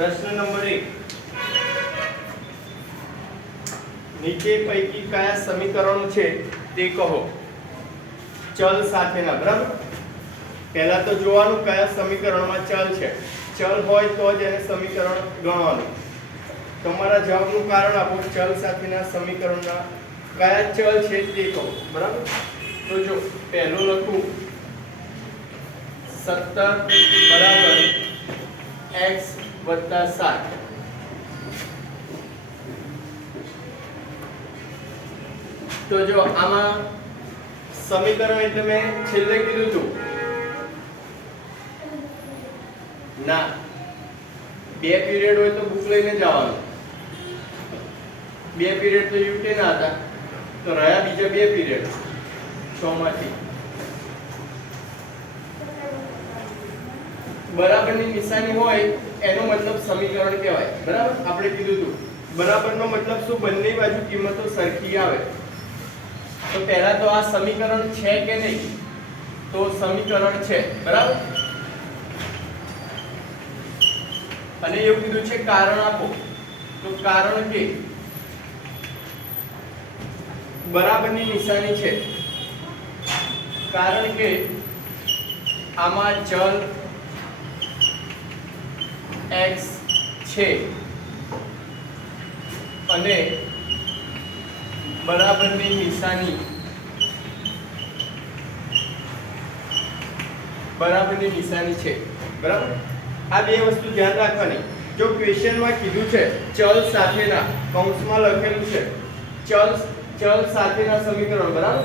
પ્રશ્ન નંબર 1 નીચે પૈકી કયા સમીકરણો છે તે કહો ચલ સાથેના બરાબર પહેલા તો જોવાનું કયા સમીકરણમાં ચલ છે ચલ હોય તો જ એને સમીકરણ ગણવાનું તમારા જવાબનું કારણ આપો ચલ સાથેના સમીકરણના કયા ચલ છે તે કહો બરાબર તો જો પહેલું લખું 17 બરાબર x + 7 તો જો આમાં સમીકરણ એટલે મેં છેલ્લે કીધું હતું ના બે પીરિયડ હોય તો બુક લઈને જવાનું બે પીરિયડ તો યુકે ના હતા તો રહ્યા બીજા બે પીરિયડ 6 માંથી બરાબરની નિશાની હોય એનો મતલબ સમીકરણ કહેવાય બરાબર આપણે કીધું હતું બરાબરનો મતલબ શું બંને બાજુ કિંમતો સરખી આવે તો પહેલા તો આ સમીકરણ છે કે નહીં તો સમીકરણ છે બરાબર અને એવું કીધું છે કારણ આપો તો કારણ કે બરાબરની નિશાની છે કારણ કે આમાં ચલ x છે અને બરાબરની નિશાની છે બરાબર આ બે વસ્તુ ધ્યાન રાખવાની જો ક્વેશ્ચનમાં કીધું છે ચલ સાથેના કૌંસમાં લખેલું છે ચલ સાથેના સમીકરણ બરાબર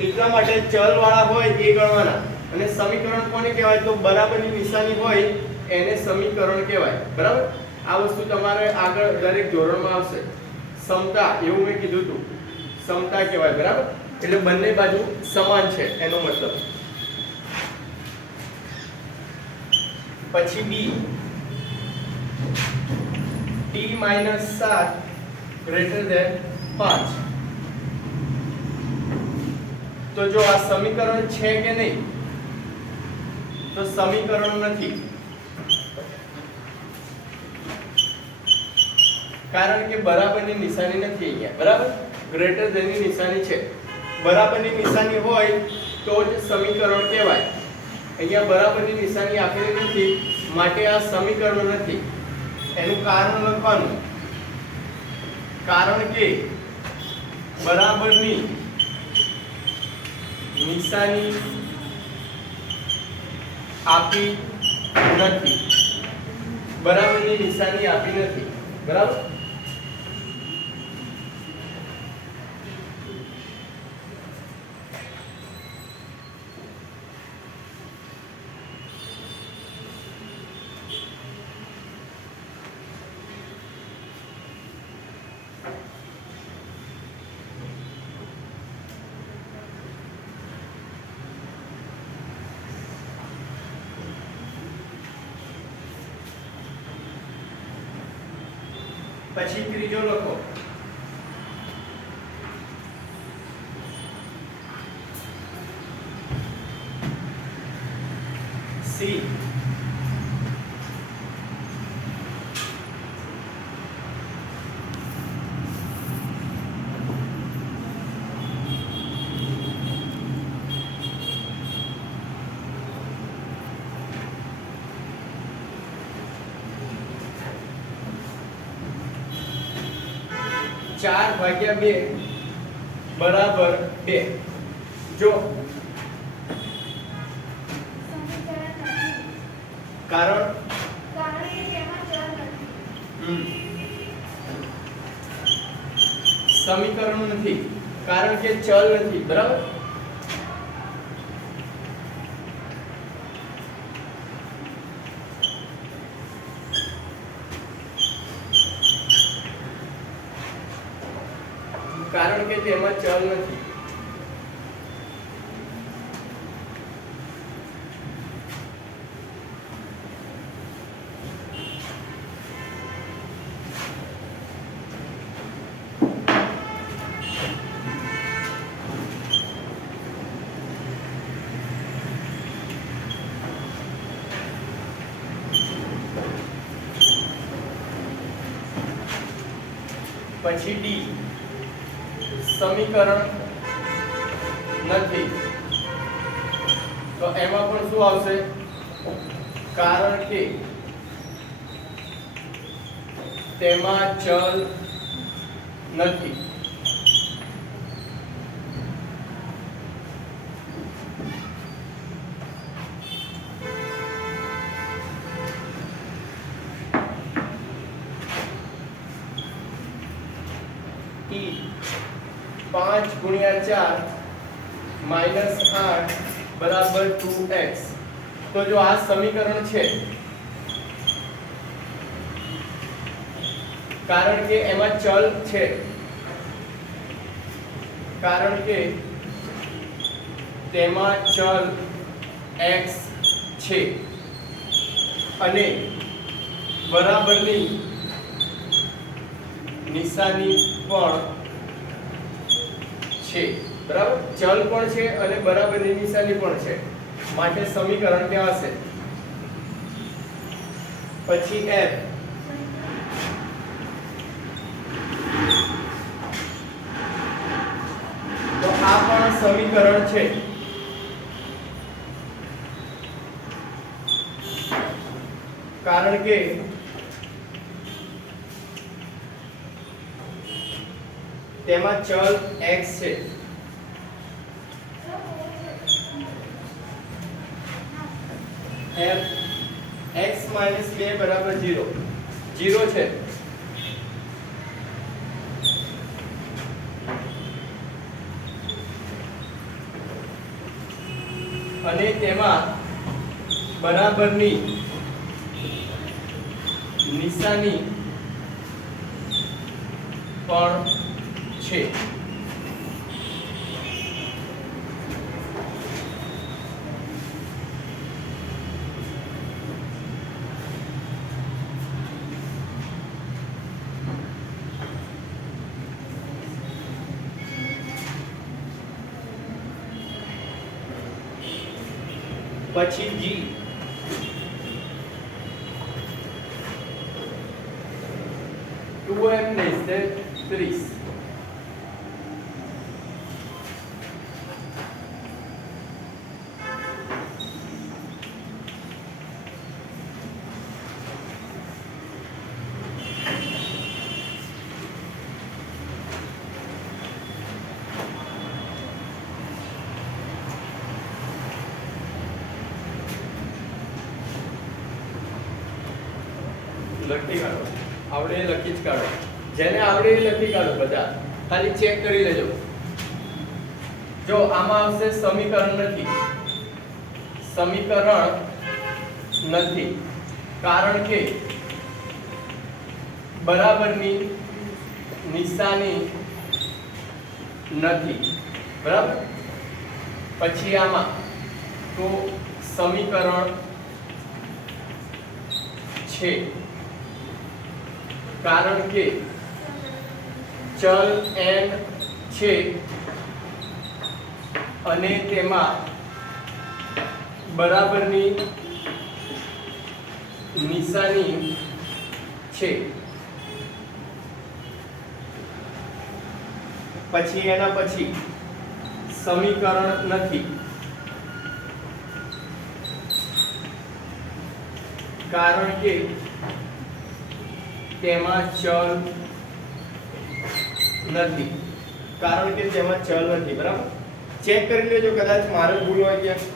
એટલા માટે ચલ વાળા હોય એ ગણવાના અને સમીકરણ કોને કહેવાય તો બરાબરની નિશાની હોય એને સમીકરણ કહેવાય બરાબર આ વસ્તુ તમારે આગળ દરેક ધોરણમાં આવશે સમતા એવું મેં કીધું હતું સમતા કહેવાય બરાબર એટલે બંને બાજુ સમાન છે એનો મતલબ પછી b t - 7 > 5 તો જો આ સમીકરણ છે કે નહીં તો સમીકરણ નથી કારણ કે બરાબરની નિશાની નથી અહીંયા બરાબર ગ્રેટર ધેન ની નિશાની છે બરાબરની નિશાની હોય તો જ સમીકરણ કહેવાય અહીંયા બરાબરની નિશાની આપેલી નથી માટે આ સમીકરણ નથી એનું કારણ લખવાનું કારણ કે બરાબરની નિશાની આપી નથી બરાબરની નિશાની આપી નથી બરાબર પછી ત્રીજો લખો c 4/2 બરાબર 2 જો કારણ કે તેમાં ચલ નથી સમીકરણ નથી કારણ કે ચલ નથી બરાબર કારણ કે તેમાં ચલ નથી પછી ડી સમીકરણ નથી, તો એમાં પણ શું આવશે? કારણ કે તેમાં ચલ નથી. ઈ 5 ગુણ્યા 4 -8 બરાબર 2x. તો જો આ સમીકરણ છે, કારણ કે એમાં ચલ છે, કારણ કે તેમાં ચલ x છે અને બરાબરની નિશાની પણ છે. બરાબર, ચલ પણ છે અને બરાબરની નિશાની પણ છે, માટે સમીકરણ ત્યાં હશે. પછી f તો આ પણ સમીકરણ છે, કારણ કે તેમાં ચલ x છે. f x - 2 બરાબર 0 0 છે. અને તેમાં બરાબરની નિશાની પણ છે. પછી g 2m < 30. લખી કાઢો, આવડે એ લખી જ કાઢો. જેને આવડે એ લખી કાઢો. બધા ખાલી ચેક કરી લેજો. જો આમાં આવશે સમીકરણ નથી, સમીકરણ નથી, કારણ કે બરાબરની નિશાની નથી. બરાબર, પછી આમાં તો સમીકરણ છે, કારણ કે ચલ n છે અને તેમાં બરાબરની નિશાની છે. પછી એના પછી સમીકરણ નથી, કારણ કે તેમાં ચલ નથી, કારણ કે તેમાં ચલ નથી. બરાબર, ચેક કરી લેજો, કદાચ મારે ભૂલ હોય ક્યાં.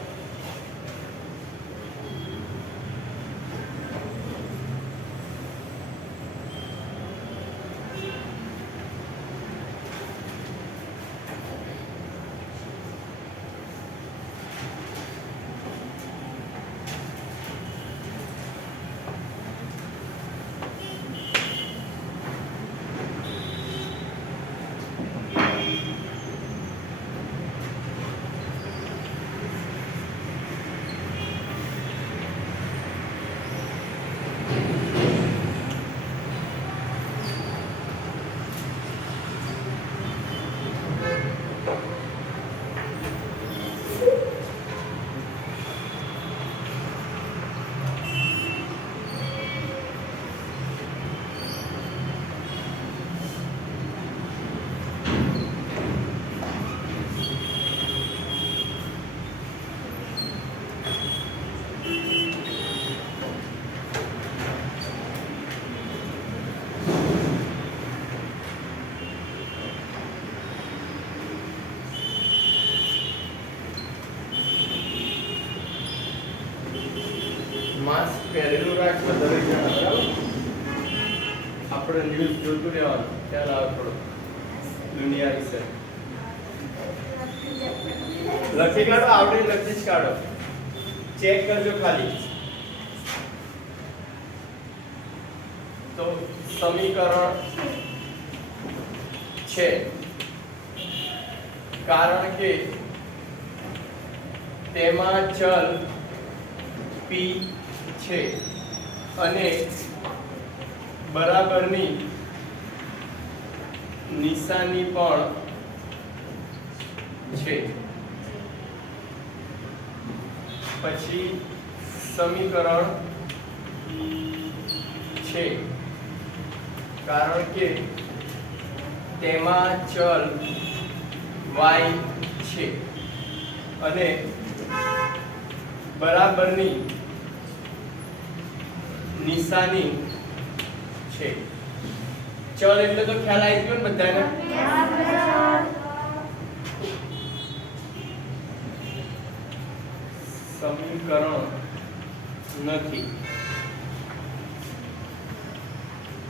ક્લાસમાં દરેક જણા બરાબર આપણે ન્યૂઝ જોતું રહેવાનું ખ્યાલ આવે થોડો દુનિયા વિશે લખી કાઢો આવડે લખી જ કાઢો ચેક કરજો ખાલી તો સમીકરણ છે કારણ કે તેમાં ચલ p છે અને બરાબરની નિશાની પણ છે પછી સમીકરણ છે કારણ કે તેમાં ચલ y છે અને બરાબરની નિશાની છે ચલ એટલે તો ખ્યાલ આવી ગયો ને બધાને સમીકરણ નથી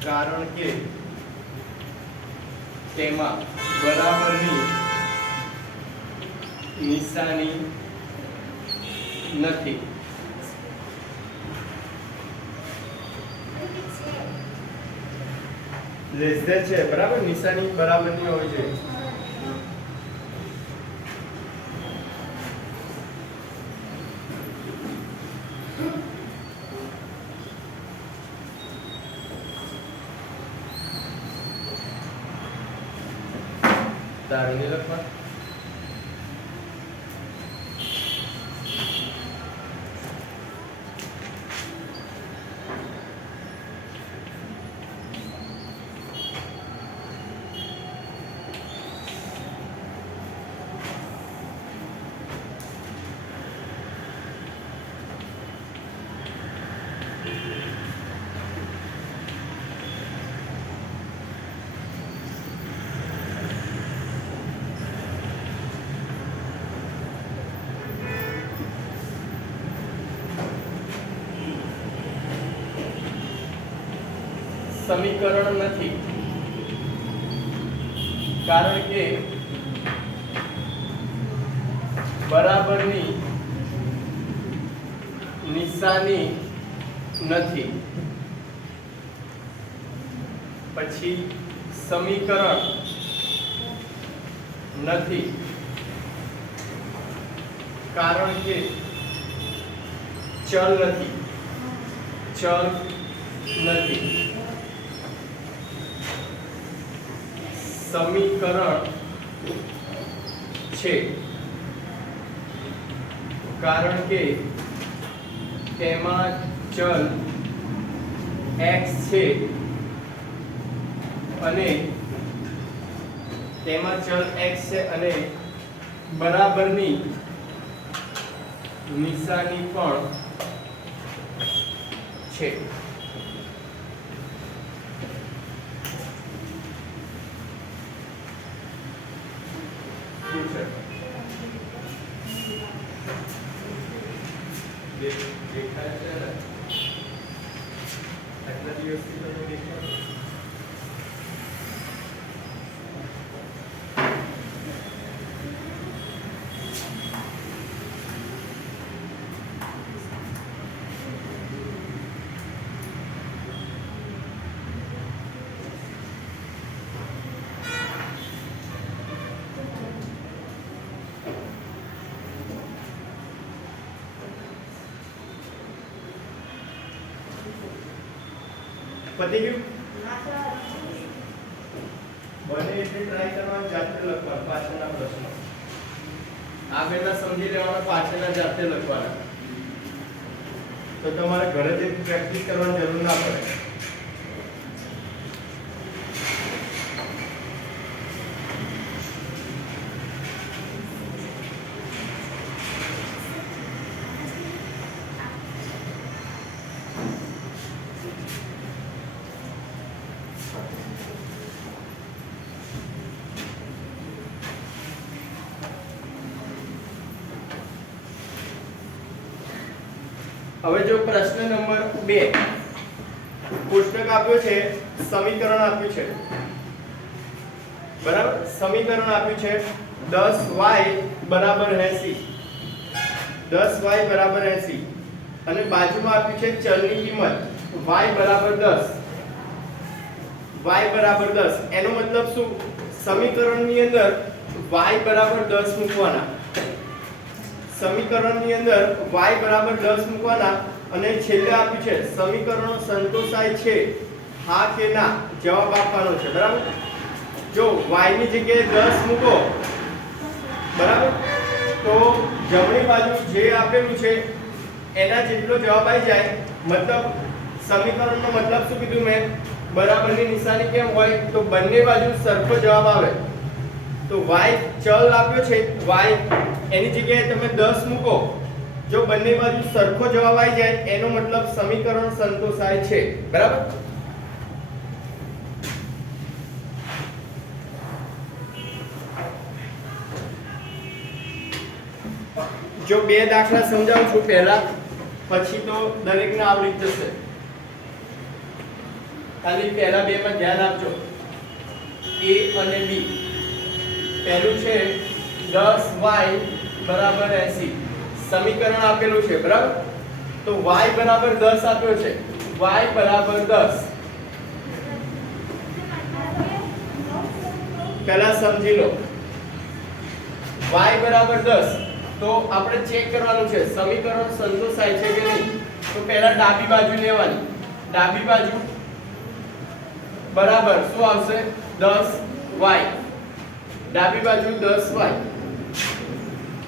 કારણ કે તેમાં બરાબરની નિશાની નથી લેસ ધેન છે બરાબર નિશાની બરાબરની હોવી જોઈએ તારને લખવા સમીકરણ નથી કારણ કે બરાબરની નિશાની નથી પછી સમીકરણ નથી કારણ કે ચલ નથી સમીકરણ છે કારણ કે તેમાં ચલ x છે અને તેમાં ચલ x છે અને બરાબરની નિશાની પણ છે દેખાય છે ને આટલા દિવસથી તમે દેખાય પતી ગયું બને એટલે ટ્રાય કરવાનું જાતે લખવાનું પાછળના પ્રશ્નો આગળના સમજી લેવાના પાછળના જાતે લખવાના તો તમારે ઘરેથી પ્રેક્ટિસ કરવાની જરૂર ના પડે હવે જો પ્રશ્ન નંબર 2 કોષ્ટક આપ્યું છે, સમીકરણ આપ્યું છે, બરાબર, સમીકરણ આપ્યું છે 10y બરાબર 80, 10y બરાબર 80 અને બાજુમાં આપ્યું છે ચલની કિંમત y બરાબર 10, y બરાબર 10 એનો મતલબ શું? સમીકરણની અંદર y બરાબર 10 મૂકવાના, સમીકરણની અંદર y બરાબર 10 મૂકવાના અને છેલ્લે આપ્યું છે સમીકરણો સંતોષાય છે હા કે ના, જવાબ આપવાનો છે, બરાબર. જો y ની જગ્યાએ 10 મૂકો, બરાબર, તો જમણી બાજુ જે આપેલું છે એના જેટલો જવાબ આવી જાય, મતલબ સમીકરણનો મતલબ શું કીધું મેં? બરાબરની નિશાની કેમ હોય? તો બંને બાજુ સરખો જવાબ આવે. તો y ચલ આપ્યો છે, y એની જગ્યાએ તમે 10 મૂકો, જો બંને બાજુ સરખો જવાબ આવી જાય એનો મતલબ સમીકરણ સંતોષાય છે, બરાબર. જો બે દાખલા સમજાવું છું પહેલા, પછી તો દરેકને આવડી જશે. ખાલી પહેલા બે માં ધ્યાન આપજો, a અને b. પહેલું છે 10y બરાબર 80, સમીકરણ આપેલું છે, બરાબર. તો y બરાબર 10 આપ્યો છે, y બરાબર 10. પહેલા સમજી લો, y બરાબર 10 તો આપણે ચેક કરવાનું છે સમીકરણ સંતોષાય છે કે નહીં. તો પહેલા ડાબી બાજુ લેવાની, ડાબી બાજુ બરાબર શું આવશે? 10y, ડાબી બાજુ 10y,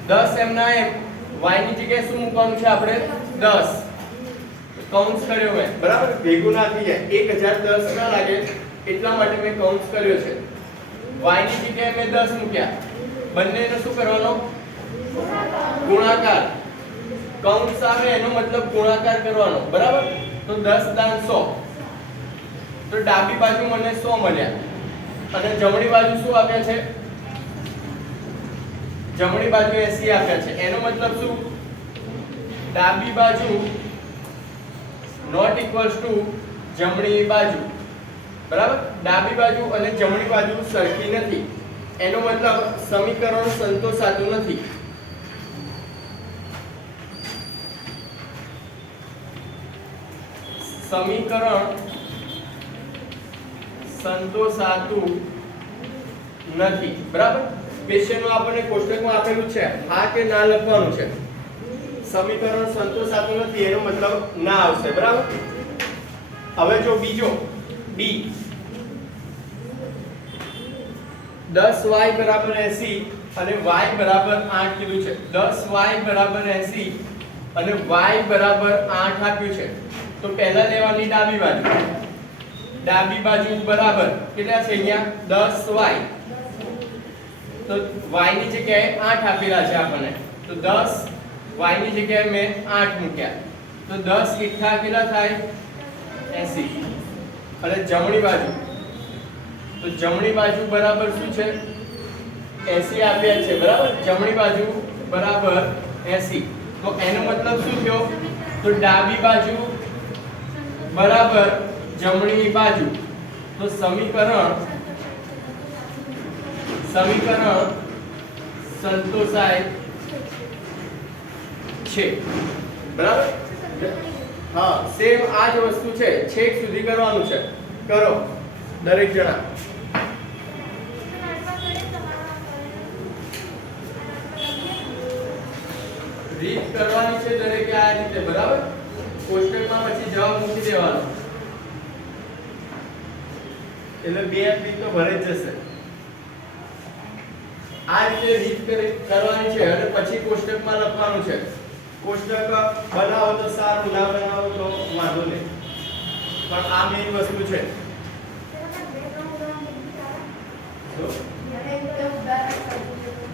10 એમ ના એમ y ની જગ્યાએ શું મૂકવાનું છે આપણે? 10. કૌંસ કર્યો મેં, બરાબર, ભેગું ના થઈ જાય, 1010 ના લાગે એટલા માટે મેં કૌંસ કર્યો છે. y ની જગ્યાએ મેં 10 મૂક્યા, બંનેને શું કરવાનો? ગુણાકાર. કૌંસ આવે એનો મતલબ ગુણાકાર કરવાનો, બરાબર. તો 10 દાન 100, તો ડાબી બાજુ મને 100 મળ્યા અને જમણી બાજુ શું આપ્યા છે? જમણી બાજુ 80 આપ્યા છે. એનો મતલબ શું? ડાબી બાજુ નોટ ઇક્વલ્સ ટુ જમણી બાજુ, બરાબર. ડાબી બાજુ અને જમણી બાજુ સરખી નથી, એનો મતલબ સમીકરણ સંતોષાતું નથી. સમીકરણ સંતોષાતું નથી, બરાબર. ક્વેશ્ચનમાં આપણને કોષ્ટકમાં આપેલું છે હા કે ના લખવાનું છે. સમીકરણ સંતોષાતું નથી એનો મતલબ ના આવશે, બરાબર. હવે જો બીજો b 10y બરાબર 80 અને y બરાબર 8 કીધું છે. 10y બરાબર 80 અને y બરાબર 8 આપ્યું છે. તો પહેલા લેવાની ડાબી બાજુ, ડાબી બાજુ બરાબર કેટલા છે અહીંયા? 10y. તો y ની જગ્યાએ 8 આપેલા છે આપણને, તો 10 y ની જગ્યાએ મેં 8 મૂક્યા, તો 10 ઇઠ્ઠા કેટલા થાય? 80. અને જમણી બાજુ, તો જમણી બાજુ બરાબર શું છે? 80 આપ્યા છે, બરાબર. જમણી બાજુ બરાબર 80. તો એનો મતલબ શું થયો? તો ડાબી બાજુ બરાબર જમણી બાજુ. તો સમીકરણ સંતોષાય છે, બરાબર. હા, સેમ આ જ વસ્તુ છે, છેક સુધી કરવાનું છે. કરો દરેક જણા. રીત કરવાની છે દરેકે આ રીતે, બરાબર. કોષ્ટકમાં પછી જવાબ મૂકી દેવાનો, એટલે બે રીત તો ભરે જ જશે. આ રીતે રીત કરવાની છે અને પછી કોષ્ટકમાં લખવાનું છે. કોષ્ટક બનાવો તો સારું, ના બનાવો તો વાંધો નહીં, પણ આ મેઈન વસ્તુ છે.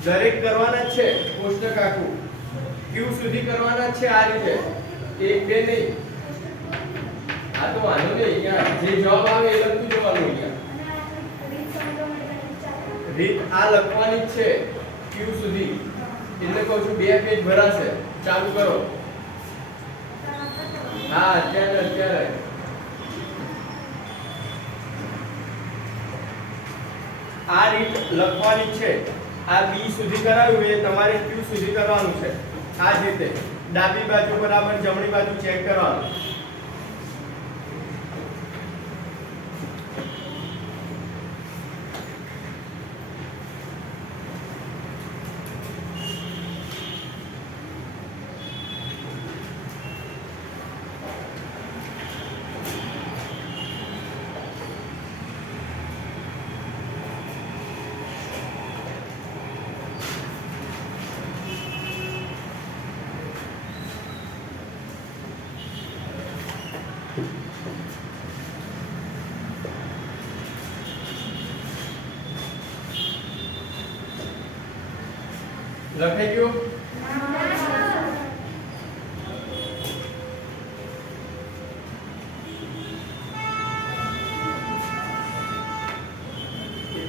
દરેક કરવાના જ છે કોષ્ટક આખું, ક્યુ સુધી કરવાના જ છે આ રીતે, એક બે નહીં. આ તો વાંધો નહીં, અહીંયા જે જવાબ આવે એ લખતું જવાનું. અહીંયા રીત આ લખવાની જ છે ક્યુ સુધી, એટલે કહું છું બે પેજ ભરાશે. ચાલુ કરો. હા, અત્યારે આ રીત લખવાની છે. આ b સુધી કરાવ્યું એ તમારે q સુધી કરવાનું છે. આ જ રીતે ડાબી બાજુ બરાબર જમણી બાજુ ચેક કરવાનું. લખાઈ ગયું?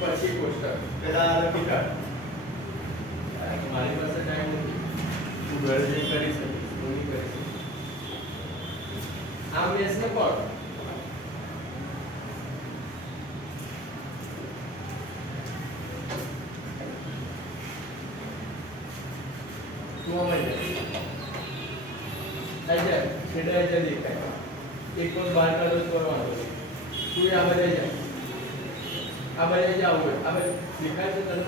પછી કોષ્ટક પેલા લખી કાઢ. મારી પાસે ટાઈમ નથી, તું ઘરે જઈને કરી શકીશ, હું નહીં કરી શકીશ. આમ બેસ ને પડ. છેડા દેખાય એક વાર બહાર કાઢો કરવાનો. તું આ બધે જા, આ બધે જાવ, આ બધે દેખાય છે તને?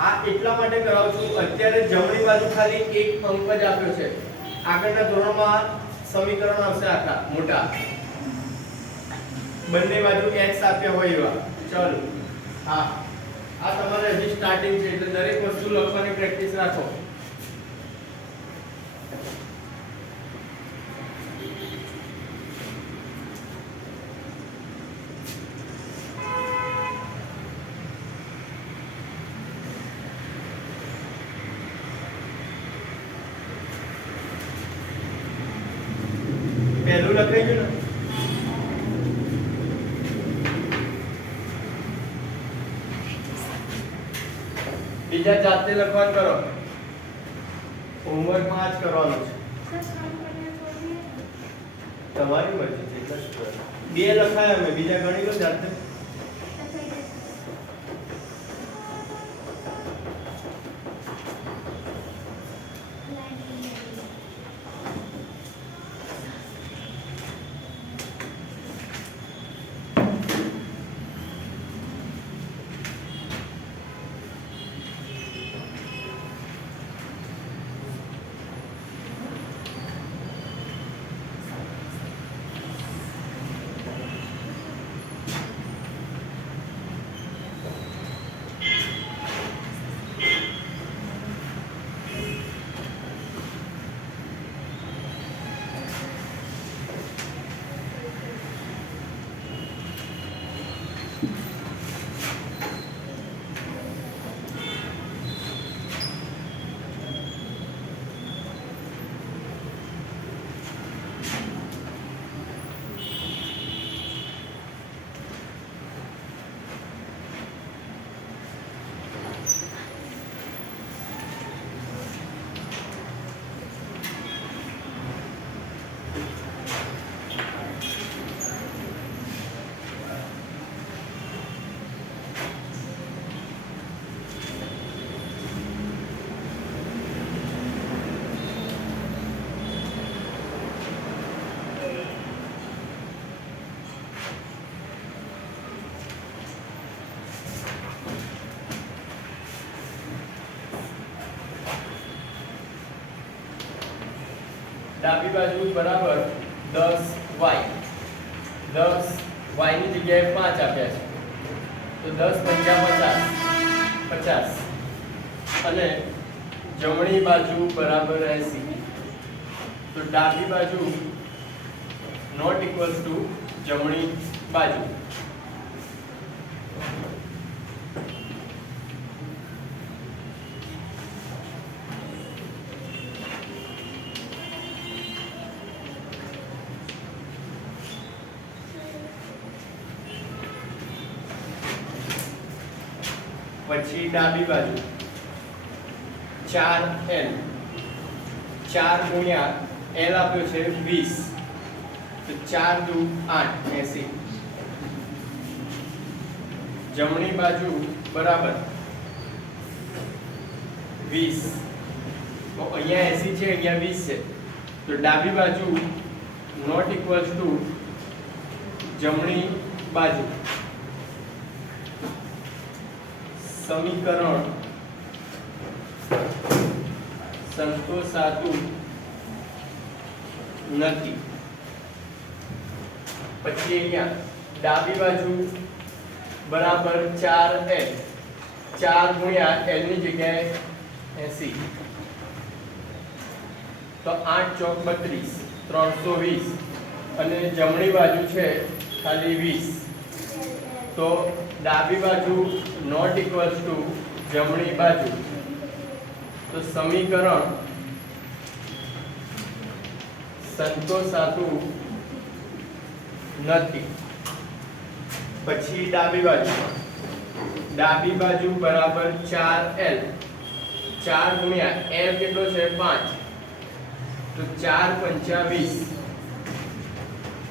આ એટલા માટે કરાવું છું, અત્યારે જમણી બાજુ ખાલી એક અંક જ આપ્યો છે. આગળના ધોરણમાં સમીકરણ આવશે આખા મોટા, બંને બાજુ x આપ્યા હોય એવા. ચલો હા, આ તમારે હજી સ્ટાર્ટિંગ છે એટલે દરેક વસ્તુ લખવાની પ્રેક્ટિસ રાખો. પહેલું લખાઈ ગયું ને? બીજા જાતે લખવાનું કરો. હોમવર્કમાં આજ કરવાનું છે. તમારી મરજી છે. બે લખાયા મેં, બીજા ગણી લો જાતે. ડાબી બાજુ બરાબર 10y, 10y ની જગ્યાએ 5 આપ્યા છે તો 10 પંચા 50, અને જમણી બાજુ બરાબર 80, તો ડાબી બાજુ નોટ ઇક્વલ્સ ટુ જમણી બાજુ. પછી ડાબી બાજુ 4l 4 ગુણ્યા l આપ્યો છે 20 તો 4 દુ 8 80 જમણી બાજુ બરાબર 20 તો અહીંયા 80 છે અહીંયા 20 છે તો ડાબી બાજુ નોટ ઇક્વલ્સ ટુ જમણી બાજુ સમીકરણ સંતોષાતું નથી. પછી અહીંયા ડાબી બાજુ બરાબર 4l 4 ગુણ્યા l ની જગ્યાએ 80 તો 8 ચોક 32 320 અને જમણી બાજુ છે ખાલી 20 તો ડાબી બાજુ નોટ ઇક્વલ્સ ટુ જમણી બાજુ તો સમીકરણ સંતોષાતું નથી. પછી ડાબી બાજુ બરાબર 4l 4 ગુણ્યા l કેટલો છે 5 તો 4 પંચા 20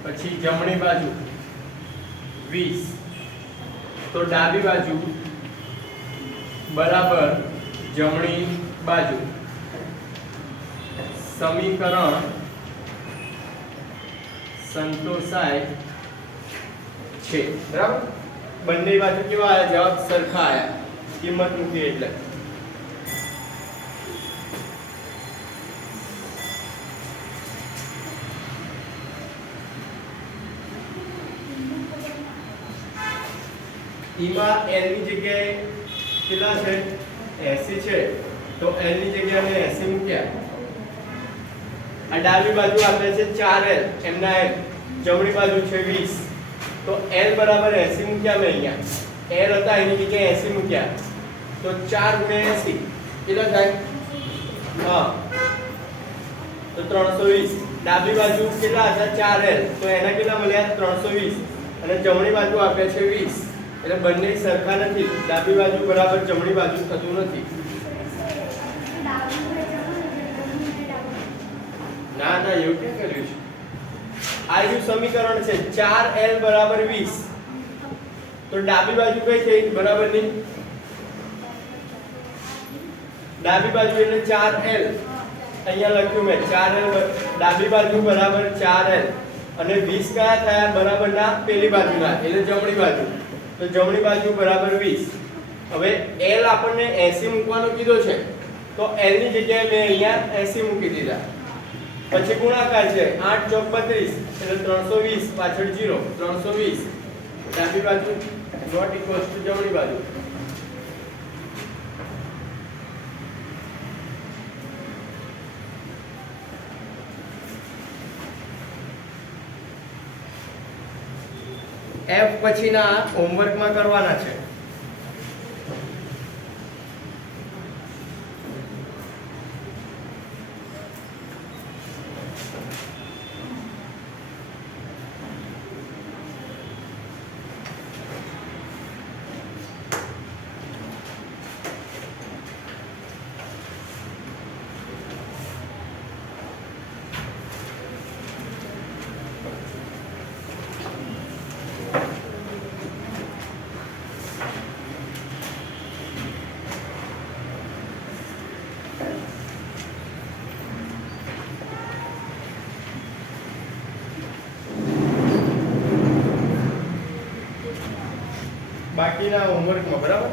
પછી જમણી બાજુ 20 તો ડાબી બાજુ બરાબર જમણી બાજુ સમીકરણ સંતોષાય છે. બરાબર બંને બાજુ કેવા આયા જવાબ સરખા આયા કિંમત મૂકી એટલે ઈમાં l ની જગ્યાએ કેટલા છે 80 છે તો l ની જગ્યાએ મેં 80 મૂક્યા. આ ડાબી બાજુ આપે છે 4l એમના l જમણી બાજુ છે 20 તો l બરાબર 80 મૂક્યા મેં અહીંયા l હતા એની જગ્યાએ 80 મૂક્યા તો 4 ગુણ્યા 80 કેટલા થાય હા તો 320. ડાબી બાજુ કેટલા હતા 4l તો એના કેટલા મળ્યા 320 અને જમણી બાજુ આપે છે 20 એટલે બંને સરખા નથી. ડાબી બાજુ બરાબર જમણી બાજુ થતું નથી. ના ના એવું ક્યાં કર્યું છે? આ જે સમીકરણ છે 4l બરાબર 20 તો ડાબી બાજુ કઈ થઈ બરાબર ની ડાબી બાજુ એટલે 4l અહીંયા લખ્યું મેં 4l ડાબી બાજુ બરાબર 4l અને 20 કયા થયા બરાબર ના પેલી બાજુના એટલે જમણી બાજુ તો જમણી બાજુ બરાબર 20. હવે l આપણને 80 મૂકવાનો કીધો છે તો l ની જગ્યાએ મેં અહીંયા 80 મૂકી દીધા. પછી ગુણાકાર છે 8 ચોક 32 એટલે 320 પાછળ 0 320 ડાબી બાજુ નોટ ઇક્વલ્સ ટુ જમણી બાજુ f પછીના હોમવર્કમાં કરવાના છે. બાકીના હોમવર્કમાં બરાબર